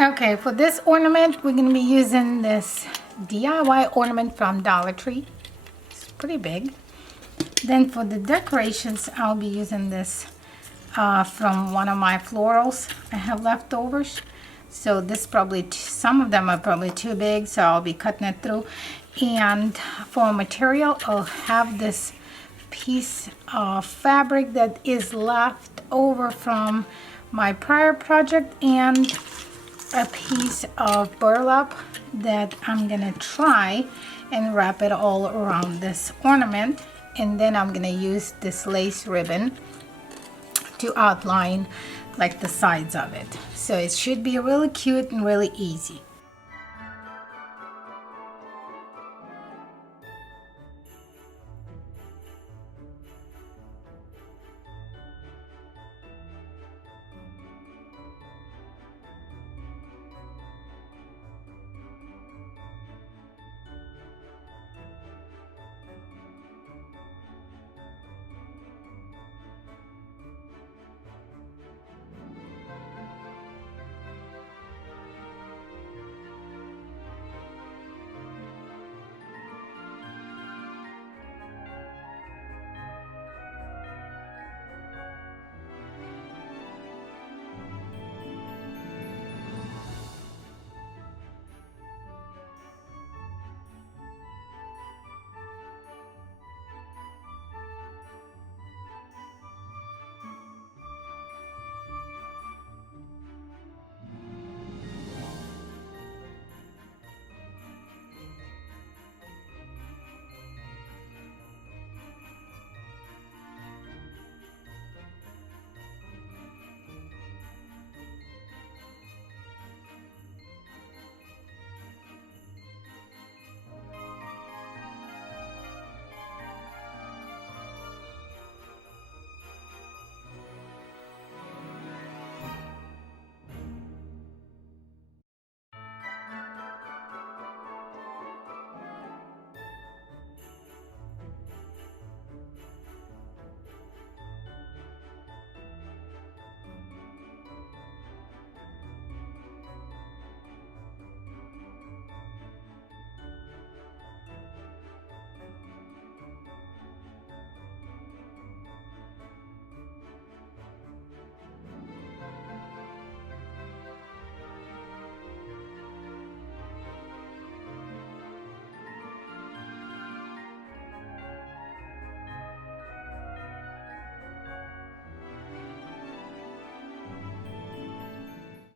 Okay, for this ornament, we're going to be using this DIY ornament from Dollar Tree. It's pretty big. Then for the decorations, I'll be using this from one of my florals I have leftovers. So this probably, some of them are probably too big, so I'll be cutting it through. And for material, I'll have this piece of fabric that is left over from my prior project and a piece of burlap that I'm gonna try and wrap it all around this ornament. And then I'm gonna use this lace ribbon to outline like the sides of it. So it should be really cute and really easy.